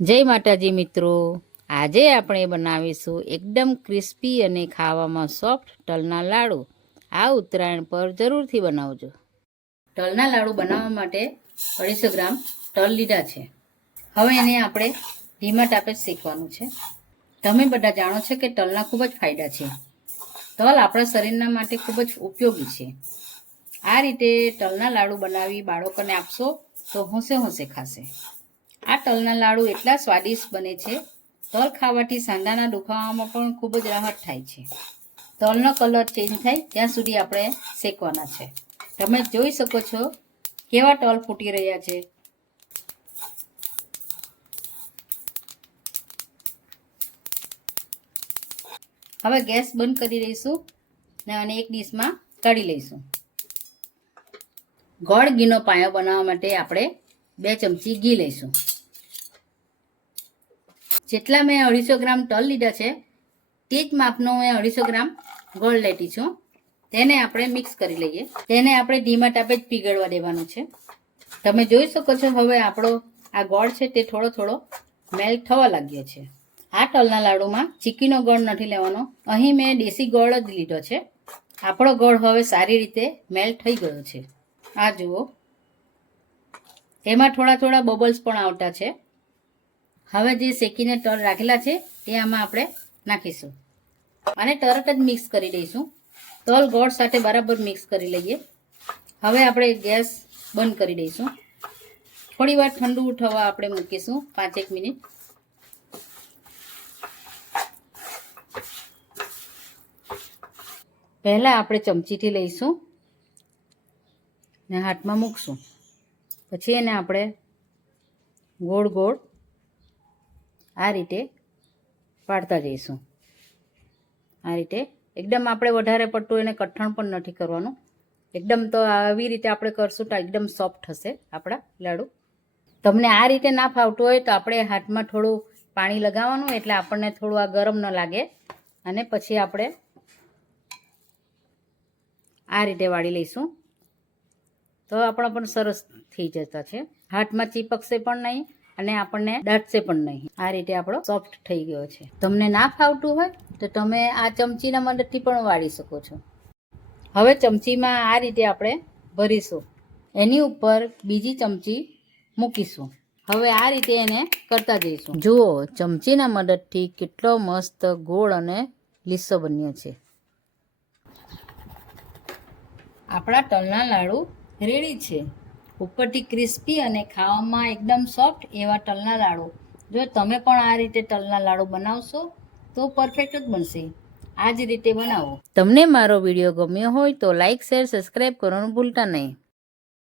જય માતાજી મિત્રો, આજે આપણે બનાવીશું એકદમ ક્રિસ્પી અને ખાવામાં સોફ્ટ તલના લાડુ। આ ઉત્તરાયણ પર જરૂરથી બનાવજો। તલના લાડુ બનાવવા માટે 250 ગ્રામ તલ લીધા છે। હવે એને આપણે ધીમા તાપે શેકવાનું છે। તમે બધા જાણો છો કે તલના ખૂબ જ ફાયદા છે। તલ આપણા શરીરના માટે ખૂબ જ ઉપયોગી છે। આ રીતે તલના લાડુ બનાવી બાળકોને આપશો તો હોંશે હોંશે ખાશે। આ તલના લાડુ એટલા સ્વાદિષ્ટ બને છે, તલ ખાવાથી સાંધાના દુખાવામાં પણ ખૂબ જ રાહત થાય છે। તલનો કલર ચેન્જ થાય ત્યાં સુધી આપણે શેકવાના છે। તમે જોઈ શકો છો કેવા તલ ફૂટી રહ્યા છે। હવે ગેસ બંધ કરી દઈશું અને એક ડીશમાં કાઢી લઈશું। ગોળ ઘીનો પાયો બનાવવા માટે આપણે 2 ચમચી ઘી લઈશું। જેટલા મેં 250 ગ્રામ તલ લીધા છે તે જ માપનો મેં 250 ગ્રામ ગોળ લેતી છું। તેને આપણે મિક્સ કરી લઈએ। તેને આપણે ધીમા તાપે જ પીગળવા દેવાનું છે। તમે જોઈ શકો છો હવે આપણો આ ગોળ છે તે થોડો થોડો મેલ્ટ થવા લાગ્યો છે। આ તલના લાડુમાં ચીકીનો ગોળ નથી લેવાનો, અહીં મેં દેશી ગોળ જ લીધો છે। આપણો ગોળ હવે સારી રીતે મેલ્ટ થઈ ગયો છે। આ જુઓ, એમાં થોડા થોડા બબલ્સ પણ આવતા છે। હવે જે શેકીને તલ રાખેલા છે તે આમાં આપણે નાખીશું અને તરત જ મિક્સ કરી દઈશું। તલ ગોળ સાથે બરાબર મિક્સ કરી લઈએ। હવે આપણે ગેસ બંધ કરી દઈશું। થોડી વાર ઠંડુ થવા આપણે મૂકીશું 5-1 મિનિટ। પહેલાં આપણે ચમચીથી લઈશું ને હાથમાં મૂકશું, પછી એને આપણે ગોળ ગોળ આ રીતે પાડતા જઈશું। આ રીતે એકદમ આપણે વધારે પડતું એને કઠણ પણ નથી કરવાનું, એકદમ તો આવી રીતે આપણે કરશું તો એકદમ સોફ્ટ થશે આપણા લાડુ। તમને આ રીતે ના ફાવતું હોય તો આપણે હાથમાં થોડું પાણી લગાવવાનું, એટલે આપણને થોડું આ ગરમ ન લાગે અને પછી આપણે આ રીતે વાળી લઈશું તો આપણા પણ સરસ થઈ જતા છે। હાથમાં ચીપકશે પણ નહીં અને આપણને દાટશે પણ નહીં। આ રીતે આપણો સોફ્ટ થઈ ગયો છે। તમને ના ફાવતું હોય તો તમે આ ચમચીના મદદથી પણ વાળી શકો છો। હવે ચમચીમાં આ રીતે આપણે ભરીશું, એની ઉપર બીજી ચમચી મૂકીશું। હવે આ રીતે એને કરતા જઈશું। જુઓ, ચમચીના મદદથી કેટલો મસ્ત ગોળ અને લીસો બન્યો છે। આપણા તલના લાડુ રેડી છે। ઉપરથી ક્રિસ્પી અને ખાવામાં એકદમ સોફ્ટ એવા તલના લાડુ। જો તમે પણ આ રીતે તલના લાડુ બનાવશો તો પરફેક્ટ જ બનશે। આ જ રીતે બનાવો। તમને મારો વિડીયો ગમ્યો હોય તો લાઈક, શેર, સબસ્ક્રાઈબ કરવાનું ભૂલતા નહીં।